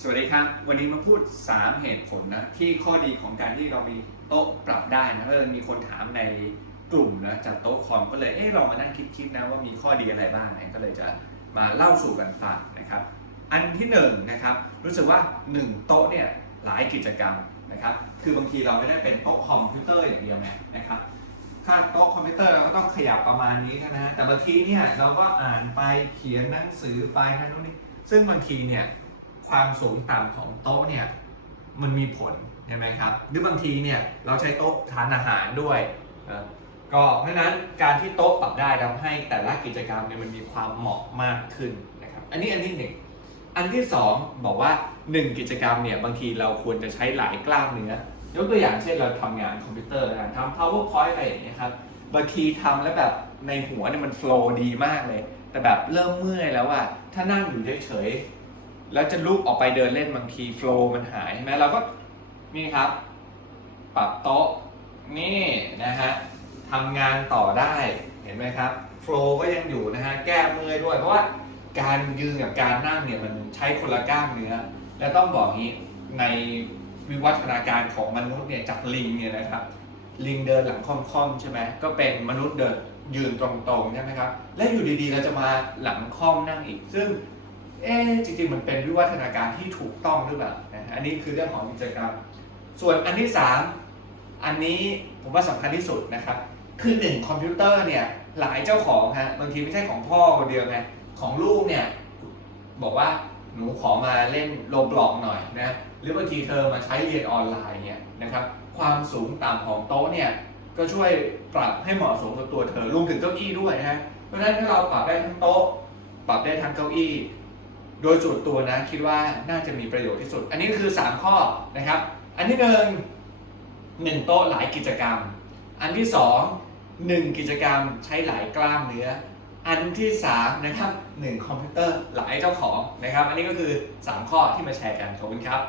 สวัสดีครับ วันนี้มาพูด 3 เหตุผลนะที่ข้อดีของการที่เรามีโต๊ะปรับได้นะเออมีคนถามในกลุ่มนะจากโต๊ะคอมก็เลยเออเรามานั่งคิดๆนะว่ามีข้อดีอะไรบ้างนะก็เลยจะมาเล่าสู่กันฟังนะครับ อันที่1นงนะครับรู้สึกว่า 1 โต๊ะเนี่ยหลายกิจกรรมนะครับคือบางทีเราไม่ได้เป็นโต๊ะคอมพิวเตอร์อย่างเดียวไงนะครับถ้าโต๊ะคอมพิวเตอร์เราก็ต้องขยับประมาณนี้นะฮะแต่บางทีเนี่ยเราก็อ่านไปเขียนหนังสือไปนั่นนู่นนี่ซึ่งบางทีเนี่ย ความสูงต่ำของโต๊ะเนี่ยมันมีผลใช่ไหมครับ หรือบางทีเนี่ยเราใช้โต๊ะทานอาหารด้วยก็เพราะนั้นการที่โต๊ะปรับได้ทำให้แต่ละกิจกรรมเนี่ยมันมีความเหมาะมากขึ้นนะครับ อันนี้อันที่หนึ่งอันที่สองบอกว่าหนึ่งกิจกรรมเนี่ยบางทีเราควรจะใช้หลายกล้ามเนื้อยกตัวอย่างเช่นเราทำงานคอมพิวเตอร์นะทำ powerpoint อะไรอย่างเงี้ยครับบางทีทำแล้วแบบในหัวเนี่ยมันโฟล์ดีมากเลย แต่แบบเริ่มเมื่อยแล้วอะถ้านั่งอยู่เฉย แล้วจะลุกออกไปเดินเล่นบางทีโฟล์มันหายใช่ไหมเราก็นี่ครับ ปรับโต๊ะนี่นะฮะทำงานต่อได้เห็นไหมครับโฟล์ก็ยังอยู่นะฮะแก้เมื่อยด้วย เพราะว่าการยืนกับการนั่งเนี่ยมันใช้คนละกล้ามเนื้อ และต้องบอกงี้ในวิวัฒนาการของมนุษย์เนี่ยจากลิงเนี่ยนะครับ ลิงเดินหลังค่อมๆใช่ไหมก็เป็นมนุษย์เดินยืนตรงๆใช่ไหมครับ และอยู่ดีๆเราจะมาหลังค่อมนั่งอีก ซึ่ง เอ๊จริงๆมันเป็นวิวัฒนาการที่ถูกต้องหรือเปล่านะอันนี้คือเรื่องของกิจกรรม ส่วนอันที่สามอันนี้ผมว่าสำคัญที่สุดนะครับ คือหนึ่งคอมพิวเตอร์เนี่ยหลายเจ้าของฮะบางทีไม่ใช่ของพ่อคนเดียวไงของลูกเนี่ยบอกว่าหนูขอมาเล่นโลบล็อกหน่อยนะหรือบางทีเธอมาใช้เรียนออนไลน์เนี่ยนะครับความสูงต่ำของโต๊ะเนี่ยก็ช่วยปรับให้เหมาะสมกับตัวเธอรวมถึงเก้าอี้ด้วยนะฮะเพราะฉะนั้นถ้าเราปรับได้ทั้งโต๊ะ ปรับได้ทั้งเก้าอี้ โดยส่วนตัวนะคิดว่าน่าจะมีประโยชน์ที่สุด อันนี้ก็คือ 3 ข้อนะครับ อันที่หนึ่งหนึ่งโต๊ะหลายกิจกรรม อันที่สองหนึ่งกิจกรรมใช้หลายกล้ามเนื้อ อันที่สามนะครับหนึ่งคอมพิวเตอร์หลายเจ้าของนะครับ อันนี้ก็คือ 3 ข้อที่มาแชร์กันขอบคุณครับ